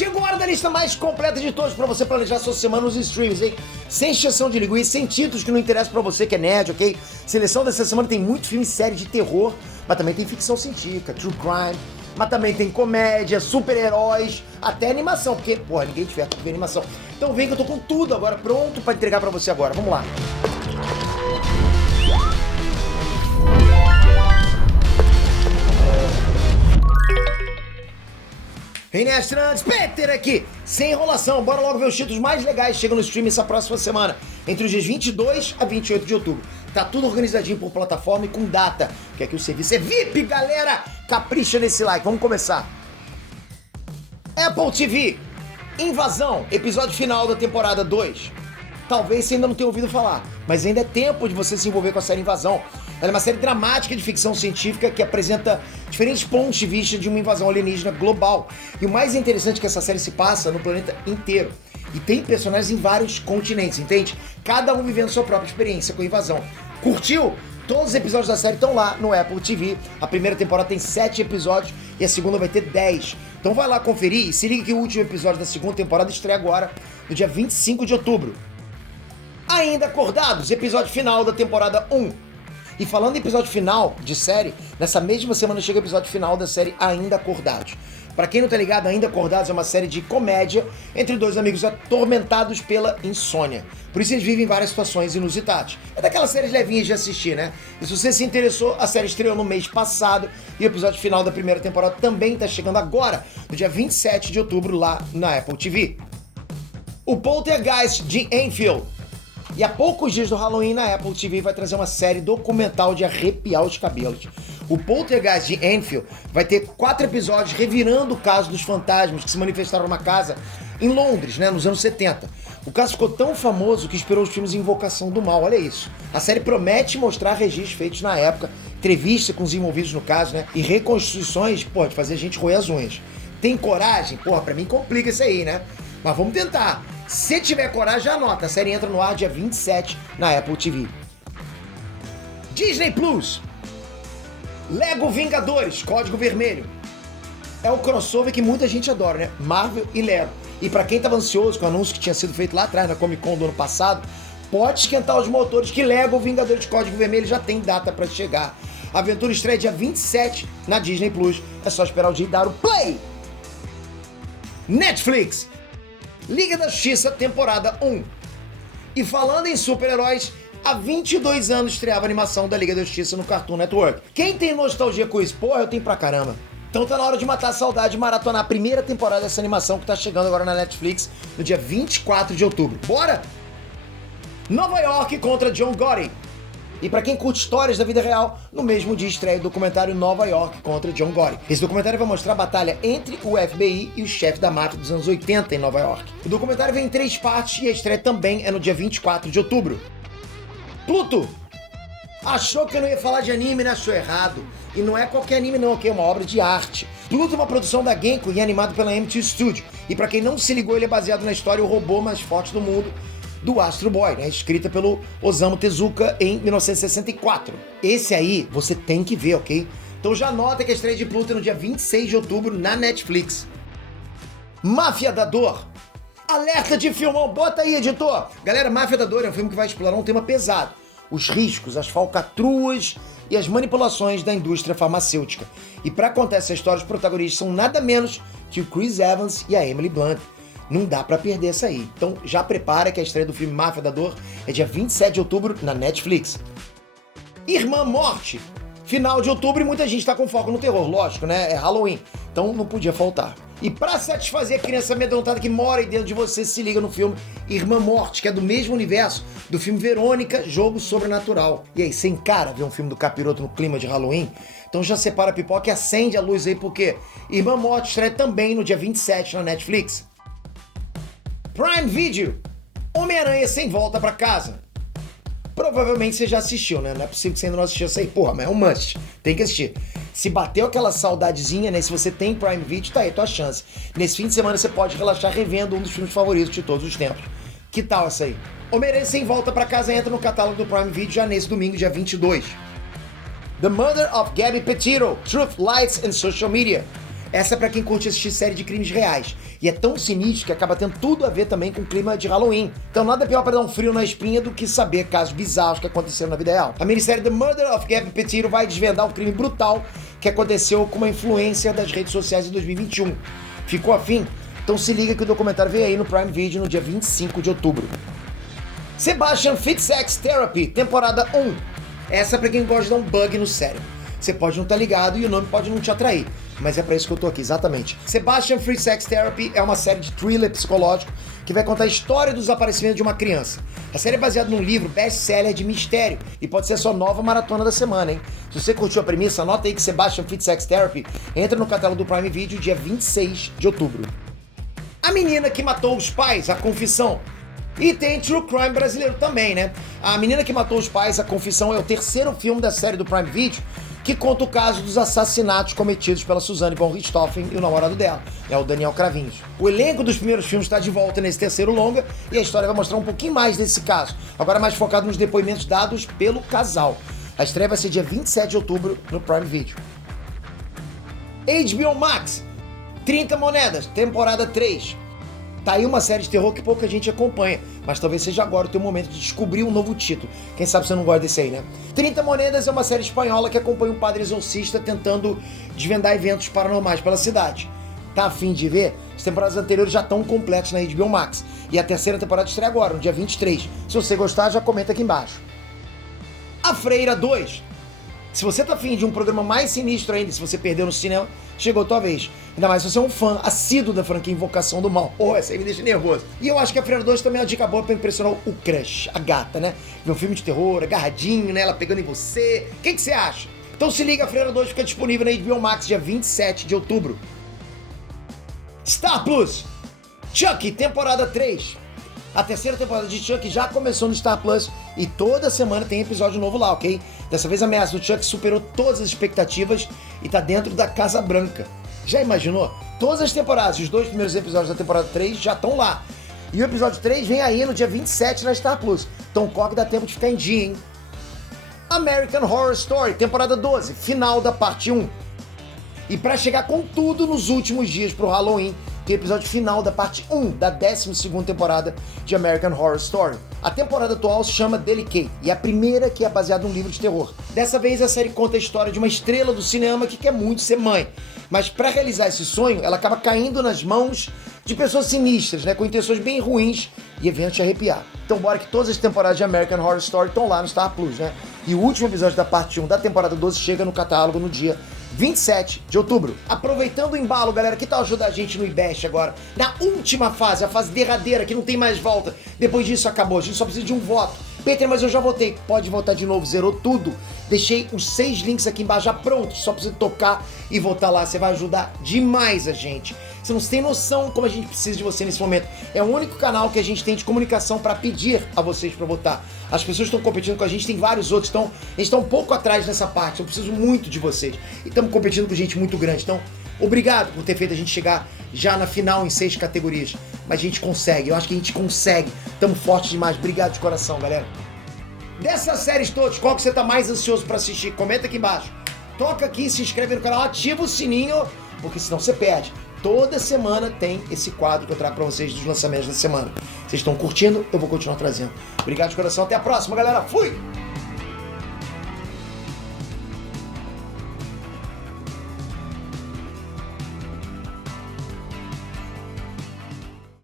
Chegou a hora da lista mais completa de todos pra você planejar sua semana nos streams, hein? Sem exceção de linguiça, sem títulos que não interessam pra você que é nerd, ok? Seleção dessa semana tem muito filme e série de terror, mas também tem ficção científica, true crime, mas também tem comédia, super-heróis, até animação, porque, porra, ninguém tiver que ver animação. Então vem que eu tô com tudo agora pronto pra entregar pra você agora. Vamos lá. Hey, Nestrantes, Peter aqui! Sem enrolação, bora logo ver os títulos mais legais que chegam no stream essa próxima semana, entre os dias 22 a 28 de outubro. Tá tudo organizadinho por plataforma e com data, que aqui o serviço é VIP, galera! Capricha nesse like, vamos começar. Apple TV, Invasão, episódio final da temporada 2. Talvez você ainda não tenha ouvido falar, mas ainda é tempo de você se envolver com a série Invasão. Ela é uma série dramática de ficção científica que apresenta diferentes pontos de vista de uma invasão alienígena global. E o mais interessante é que essa série se passa no planeta inteiro. E tem personagens em vários continentes, entende? Cada um vivendo sua própria experiência com a invasão. Curtiu? Todos os episódios da série estão lá no Apple TV. A primeira temporada tem 7 episódios e a segunda vai ter 10. Então vai lá conferir e se liga que o último episódio da segunda temporada estreia agora, no dia 25 de outubro. Ainda acordados, episódio final da temporada 1. E falando em episódio final de série, nessa mesma semana chega o episódio final da série Ainda Acordados. Pra quem não tá ligado, Ainda Acordados é uma série de comédia entre dois amigos atormentados pela insônia. Por isso eles vivem várias situações inusitadas. É daquelas séries levinhas de assistir, né? E se você se interessou, a série estreou no mês passado e o episódio final da primeira temporada também tá chegando agora, no dia 27 de outubro, lá na Apple TV. O Poltergeist de Enfield. E há poucos dias do Halloween, na Apple TV vai trazer uma série documental de arrepiar os cabelos. O Poltergeist de Enfield vai ter 4 episódios revirando o caso dos fantasmas que se manifestaram numa casa em Londres, né, nos anos 70. O caso ficou tão famoso que inspirou os filmes Invocação do Mal, olha isso. A série promete mostrar registros feitos na época, entrevista com os envolvidos no caso, né, e reconstruções, pô, de fazer a gente roer as unhas. Tem coragem? Porra, pra mim complica isso aí, né? Mas vamos tentar. Se tiver coragem, já anota. A série entra no ar dia 27 na Apple TV. Disney Plus. Lego Vingadores, Código Vermelho. É o crossover que muita gente adora, né? Marvel e Lego. E pra quem tava ansioso com o anúncio que tinha sido feito lá atrás, na Comic Con do ano passado, pode esquentar os motores que Lego Vingadores Código Vermelho já tem data pra chegar. A aventura estreia dia 27 na Disney Plus. É só esperar o dia e dar o play. Netflix. Liga da Justiça, temporada 1. E falando em super-heróis, há 22 anos estreava a animação da Liga da Justiça no Cartoon Network. Quem tem nostalgia com isso? Porra, eu tenho pra caramba. Então tá na hora de matar a saudade e maratonar a primeira temporada dessa animação que tá chegando agora na Netflix no dia 24 de outubro. Bora? Nova York contra John Gotti. E pra quem curte histórias da vida real, no mesmo dia estreia o documentário Nova York contra John Gotti. Esse documentário vai mostrar a batalha entre o FBI e o chefe da máfia dos anos 80 em Nova York. O documentário vem em 3 partes e a estreia também é no dia 24 de outubro. Pluto! Achou que eu não ia falar de anime, né? Achou errado. E não é qualquer anime não, que é uma obra de arte. Pluto é uma produção da Genko e é animado pela M2 Studio. E pra quem não se ligou, ele é baseado na história O Robô Mais Forte do Mundo, do Astro Boy, né? Escrita pelo Osamu Tezuka em 1964. Esse aí você tem que ver, ok? Então já anota que a estreia de Pluto é no dia 26 de outubro na Netflix. Máfia da Dor. Alerta de filmão, bota aí, editor! Galera, Máfia da Dor é um filme que vai explorar um tema pesado. Os riscos, as falcatruas e as manipulações da indústria farmacêutica. E para contar essa história, os protagonistas são nada menos que o Chris Evans e a Emily Blunt. Não dá pra perder essa aí. Então já prepara que a estreia do filme Máfia da Dor é dia 27 de outubro na Netflix. Irmã Morte. Final de outubro e muita gente tá com foco no terror, lógico, né? É Halloween. Então não podia faltar. E pra satisfazer a criança amedrontada que mora aí dentro de você, se liga no filme Irmã Morte, que é do mesmo universo do filme Verônica, Jogo Sobrenatural. E aí, você encara ver um filme do Capiroto no clima de Halloween? Então já separa a pipoca e acende a luz aí, porque Irmã Morte estreia também no dia 27 na Netflix. Prime Video, Homem-Aranha Sem Volta Pra Casa. Provavelmente você já assistiu, né? Não é possível que você ainda não assistiu isso aí. Porra, mas é um must. Tem que assistir. Se bateu aquela saudadezinha, né? Se você tem Prime Video, tá aí, tua chance. Nesse fim de semana você pode relaxar revendo um dos filmes favoritos de todos os tempos. Que tal essa aí? Homem-Aranha Sem Volta Pra Casa entra no catálogo do Prime Video já nesse domingo, dia 22. The Murder of Gabby Petito, Truth, Lies and Social Media. Essa é pra quem curte assistir série de crimes reais. E é tão sinistro que acaba tendo tudo a ver também com o clima de Halloween. Então nada pior pra dar um frio na espinha do que saber casos bizarros que aconteceram na vida real. A minissérie The Murder of Gabby Petito vai desvendar um crime brutal que aconteceu com uma influência das redes sociais em 2021. Ficou afim? Então se liga que o documentário vem aí no Prime Video no dia 25 de outubro. Sebastian Fitzsex Therapy, temporada 1. Essa é pra quem gosta de dar um bug no cérebro. Você pode não estar ligado e o nome pode não te atrair, mas é pra isso que eu tô aqui, exatamente. Sebastian Fitzsex Therapy é uma série de thriller psicológico que vai contar a história do desaparecimento de uma criança. A série é baseada num livro best-seller de mistério e pode ser a sua nova maratona da semana, hein? Se você curtiu a premissa, anota aí que Sebastian Fitzsex Therapy entra no catálogo do Prime Video dia 26 de outubro. A Menina que Matou os Pais, A Confissão. E tem True Crime brasileiro também, né? A Menina que Matou os Pais, A Confissão é o terceiro filme da série do Prime Video que conta o caso dos assassinatos cometidos pela Suzane von Richthofen e o namorado dela, o Daniel Cravinhos. O elenco dos primeiros filmes está de volta nesse terceiro longa e a história vai mostrar um pouquinho mais desse caso, agora mais focado nos depoimentos dados pelo casal. A estreia vai ser dia 27 de outubro no Prime Video. HBO Max, 30 Moedas, temporada 3. Tá aí uma série de terror que pouca gente acompanha, mas talvez seja agora o teu momento de descobrir um novo título. Quem sabe você não gosta desse aí, né? 30 Moedas é uma série espanhola que acompanha um padre exorcista tentando desvendar eventos paranormais pela cidade. Tá a fim de ver? As temporadas anteriores já estão completas na HBO Max. E a terceira temporada estreia agora, no dia 23. Se você gostar, já comenta aqui embaixo. A Freira 2. Se você tá afim de um programa mais sinistro ainda, se você perdeu no cinema, chegou a tua vez. Ainda mais se você é um fã assíduo da franquia Invocação do Mal. Essa aí me deixa nervoso. E eu acho que a Freira 2 também é uma dica boa pra impressionar o crush, a gata, né? Ver um filme de terror, agarradinho, né? Ela pegando em você. O que você acha? Então se liga, a Freira 2 fica disponível na HBO Max dia 27 de outubro. Star Plus, Chuck, temporada 3. A terceira temporada de Chuck já começou no Star Plus e toda semana tem episódio novo lá, ok? Dessa vez a ameaça do Chuck superou todas as expectativas e tá dentro da Casa Branca. Já imaginou? Todas as temporadas, os 2 primeiros episódios da temporada 3 já estão lá. E o episódio 3 vem aí no dia 27 na Star Plus. Então corre, dá tempo de ficar em dia, hein? American Horror Story, temporada 12, final da parte 1. E pra chegar com tudo nos últimos dias pro Halloween, tem o episódio final da parte 1 da 12ª temporada de American Horror Story. A temporada atual se chama Delicate e é a primeira que é baseada num livro de terror. Dessa vez a série conta a história de uma estrela do cinema que quer muito ser mãe, mas para realizar esse sonho ela acaba caindo nas mãos de pessoas sinistras, né, com intenções bem ruins e eventos de arrepiar. Então bora que todas as temporadas de American Horror Story estão lá no Star Plus, né? E o último episódio da parte 1 da temporada 12 chega no catálogo no dia 27 de outubro. Aproveitando o embalo, galera, que tal ajudar a gente no IBEST agora? Na última fase, a fase derradeira, que não tem mais volta. Depois disso acabou, a gente só precisa de um voto. Peter, mas eu já votei. Pode votar de novo, zerou tudo. Deixei os 6 links aqui embaixo já prontos, só precisa tocar e votar lá. Você vai ajudar demais a gente. Você não tem noção como a gente precisa de você nesse momento. É o único canal que a gente tem de comunicação para pedir a vocês para votar. As pessoas estão competindo com a gente, tem vários outros, então eles estão um pouco atrás nessa parte. Eu preciso muito de vocês. E estamos competindo com gente muito grande. Então, obrigado por ter feito a gente chegar já na final em 6 categorias. Mas a gente consegue, eu acho que a gente consegue. Estamos fortes demais. Obrigado de coração, galera. Dessas séries todas, qual que você tá mais ansioso para assistir? Comenta aqui embaixo. Toca aqui, se inscreve no canal, ativa o sininho, porque senão você perde. Toda semana tem esse quadro que eu trago pra vocês dos lançamentos da semana. Vocês estão curtindo? Eu vou continuar trazendo. Obrigado de coração, até a próxima, galera. Fui!